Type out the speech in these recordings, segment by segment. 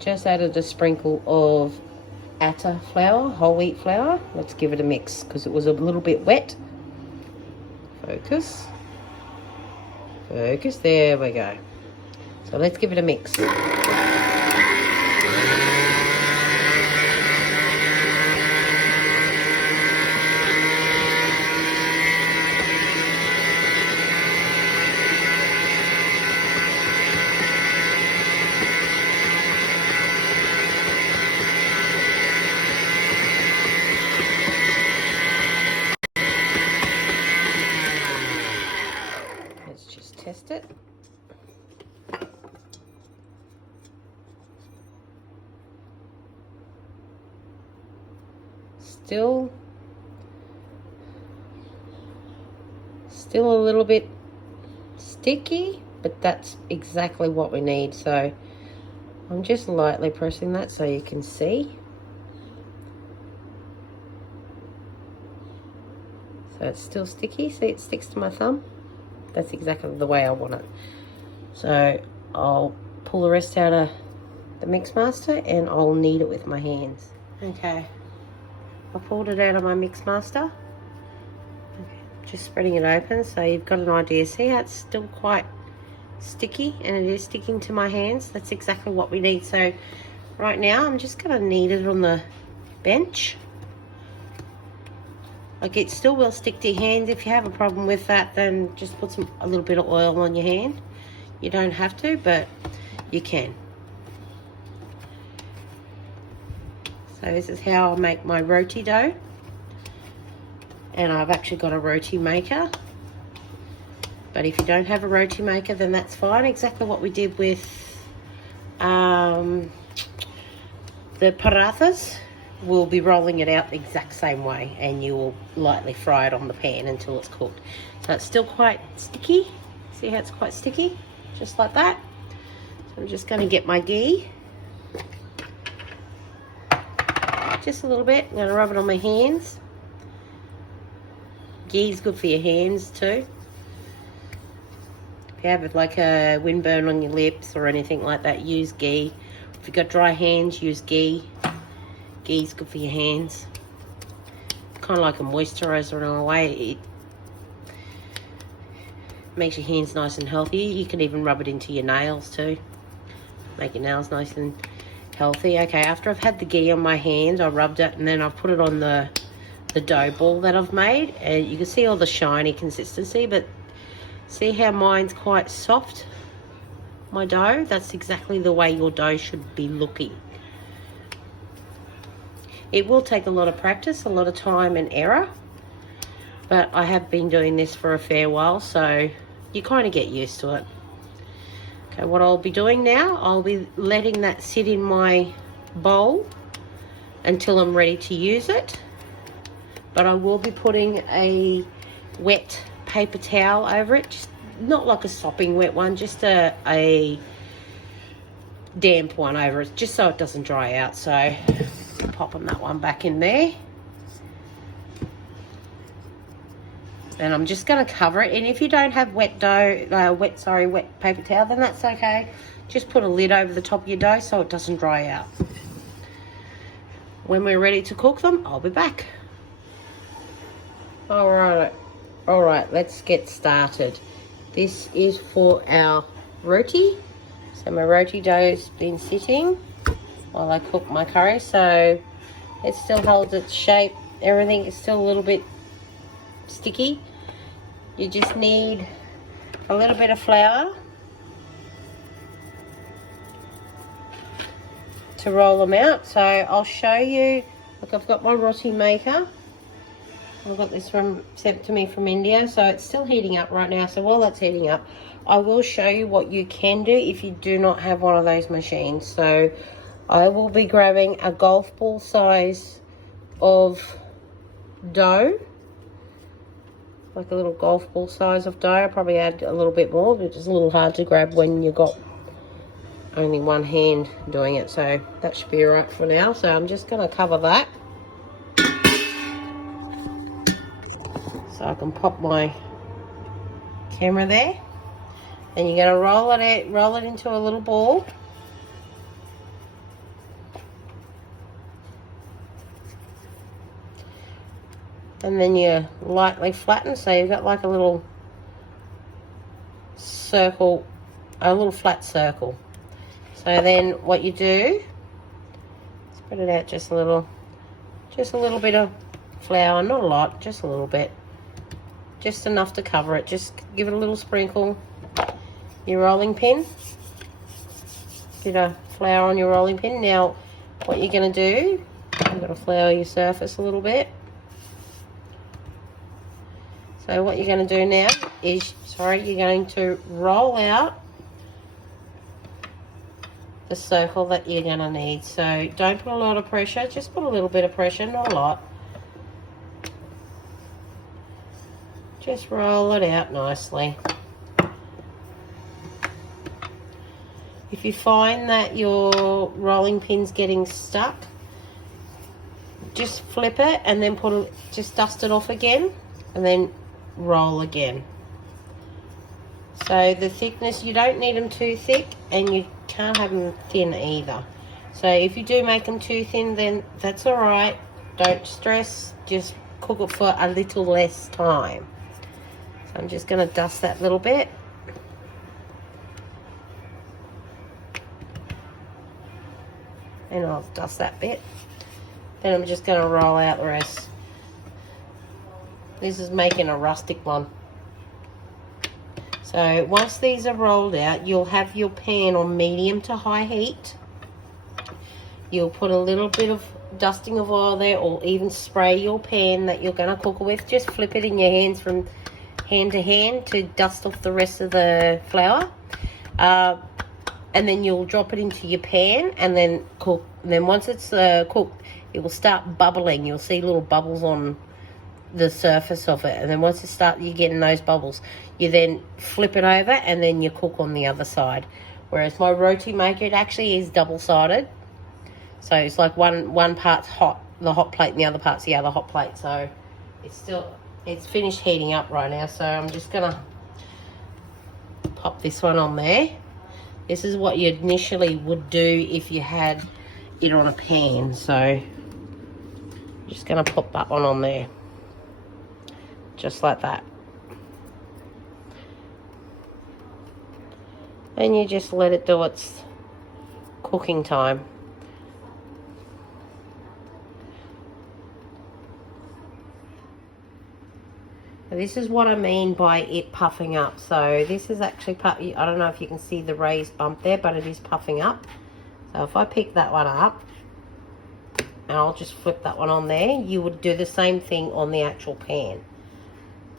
just added a sprinkle of atta flour, whole wheat flour. Let's give it a mix because it was a little bit wet. Focus. Focus, there we go. So let's give it a mix. Let's just test it. Still a little bit sticky, but that's exactly what we need. So I'm just lightly pressing that so you can see. So it's still sticky. See, it sticks to my thumb. That's exactly the way I want it. So I'll pull the rest out of the mix master and I'll knead it with my hands. Okay, I pulled it out of my mix master. Okay, just spreading it open so you've got an idea. See how it's still quite sticky, and it is sticking to my hands. That's exactly what we need. So right now I'm just going to knead it on the bench. Like, it still will stick to your hands. If you have a problem with that, then just put a little bit of oil on your hand. You don't have to, but you can. So this is how I make my roti dough. And I've actually got a roti maker. But if you don't have a roti maker, then that's fine. Exactly what we did with the parathas. We'll be rolling it out the exact same way, and you will lightly fry it on the pan until it's cooked. So it's still quite sticky. See how it's quite sticky? Just like that. So I'm just going to get my ghee. Just a little bit. I'm going to rub it on my hands. Ghee is good for your hands too. If you have like a windburn on your lips or anything like that, use ghee. If you've got dry hands, use ghee. Ghee's good for your hands. Kind of like a moisturizer in a way. It makes your hands nice and healthy. You can even rub it into your nails too. Make your nails nice and healthy. Okay, after I've had the ghee on my hands, I rubbed it and then I've put it on the dough ball that I've made. And you can see all the shiny consistency, but see how mine's quite soft? My dough, that's exactly the way your dough should be looking. It will take a lot of practice, a lot of time and error, but I have been doing this for a fair while, so you kind of get used to it. Okay, what I'll be doing now, I'll be letting that sit in my bowl until I'm ready to use it, but I will be putting a wet paper towel over it, just not like a sopping wet one, just a damp one over it, just so it doesn't dry out. So popping that one back in there, and I'm just going to cover it. And if you don't have wet paper towel, then that's okay. Just put a lid over the top of your dough so it doesn't dry out. When we're ready to cook them, I'll be back. All right, let's get started. This is for our roti. So my roti dough's been sitting while I cook my curry, so it still holds its shape. Everything is still a little bit sticky. You just need a little bit of flour to roll them out. So I'll show you. Look, I've got my roti maker. I got this sent to me from India, so it's still heating up right now. So while that's heating up, I will show you what you can do if you do not have one of those machines. So I will be grabbing a golf ball size of dough, like a little golf ball size of dough. I probably add a little bit more, which is a little hard to grab when you've got only one hand doing it. So that should be all right for now. So I'm just going to cover that, so I can pop my camera there. And you're going to roll it into a little ball. And then you lightly flatten, so you've got like a little circle, a little flat circle. So then what you do, spread it out just a little bit of flour, not a lot, just a little bit. Just enough to cover it. Just give it a little sprinkle. Your rolling pin. Bit of flour on your rolling pin. Now, what you're going to do, you've got to flour your surface a little bit. So what you're going to do now is, you're going to roll out the circle that you're going to need. So don't put a lot of pressure, just put a little bit of pressure, not a lot. Just roll it out nicely. If you find that your rolling pin's getting stuck, just flip it and then just dust it off again and then roll again. So the thickness, you don't need them too thick and you can't have them thin either. So if you do make them too thin, then that's all right. Don't stress, just cook it for a little less time. So I'm just going to dust that little bit. And I'll dust that bit. Then I'm just going to roll out the rest. This is making a rustic one. So once these are rolled out, you'll have your pan on medium to high heat. You'll put a little bit of dusting of oil there, or even spray your pan that you're going to cook with. Just flip it in your hands from hand to hand to dust off the rest of the flour. And then you'll drop it into your pan and then cook. And then once it's cooked, it will start bubbling. You'll see little bubbles on the surface of it. And then once you're getting those bubbles, you then flip it over and then you cook on the other side. Whereas my roti maker, it actually is double-sided. So it's like one part's hot, the hot plate, and the other part's the other hot plate. So it's finished heating up right now. So I'm just going to pop this one on there. This is what you initially would do if you had it on a pan. So I'm just going to pop that one on there. Just like that. And you just let it do its cooking time. This is what I mean by it puffing up. So this is actually, I don't know if you can see the raised bump there, but it is puffing up. So if I pick that one up, and I'll just flip that one on there, you would do the same thing on the actual pan.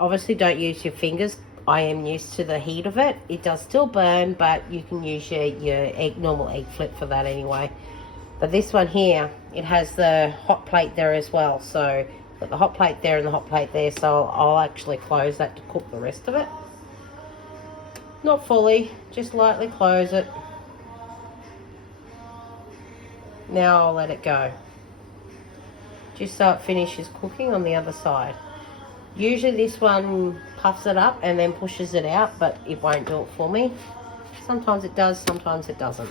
Obviously don't use your fingers. I am used to the heat of it. It does still burn, but you can use your normal egg flip for that anyway. But this one here, it has the hot plate there as well. So got the hot plate there and the hot plate there, so I'll actually close that to cook the rest of it. Not fully, just lightly close it. Now I'll let it go, just so it finishes cooking on the other side. Usually this one puffs it up and then pushes it out, but it won't do it for me. Sometimes it does, sometimes it doesn't.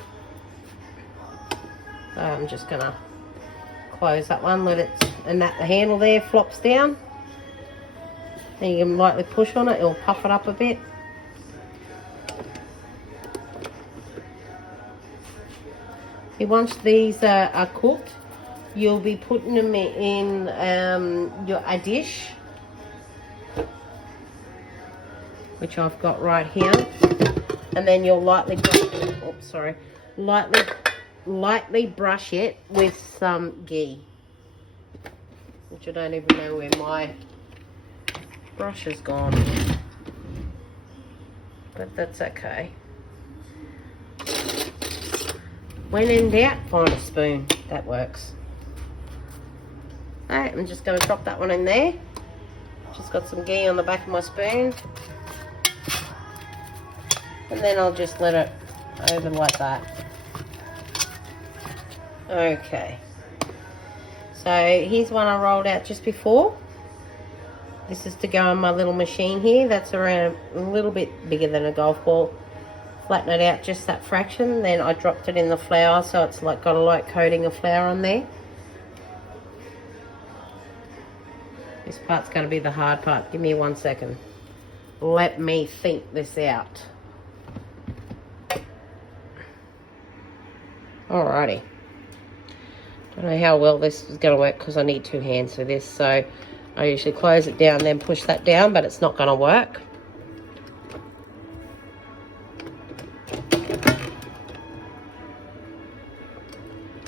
So I'm just gonna close that one, let it, and that the handle there flops down. Then you can lightly push on it, it'll puff it up a bit. Once these are cooked, you'll be putting them in a dish, which I've got right here, and then you'll lightly brush it with some ghee, which I don't even know where my brush has gone, but that's okay. When in doubt, find a spoon. That works. Alright, I'm just going to drop that one in there. Just got some ghee on the back of my spoon. And then I'll just let it over like that. Okay. So here's one I rolled out just before. This is to go on my little machine here. That's around a little bit bigger than a golf ball. Flatten it out just that fraction. Then I dropped it in the flour, so it's like got a light coating of flour on there. This part's going to be the hard part. Give me 1 second. Let me think this out. Alrighty. Don't know how well this is going to work because I need 2 hands for this. So I usually close it down, then push that down, but it's not going to work.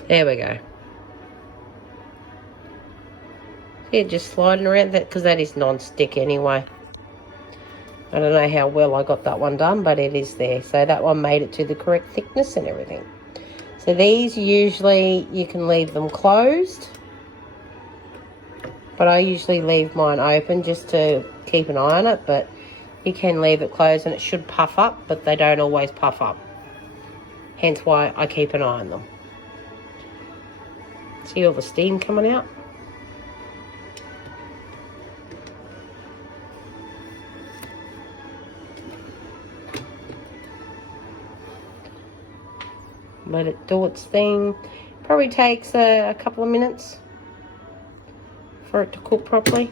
There we go. See, just sliding around that because that is non-stick anyway. I don't know how well I got that one done, but it is there. So that one made it to the correct thickness and everything. So these usually you can leave them closed, but I usually leave mine open just to keep an eye on it, but you can leave it closed and it should puff up, but they don't always puff up. Hence why I keep an eye on them. See all the steam coming out? Let it do its thing. Probably takes a couple of minutes for it to cook properly.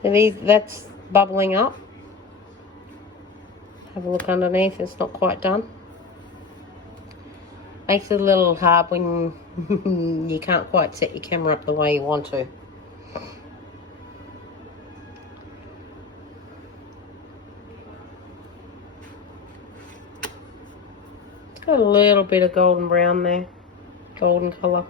So that's bubbling up. Have a look underneath, it's not quite done. Makes it a little hard when you can't quite set your camera up the way you want to. Got a little bit of golden brown there, golden colour.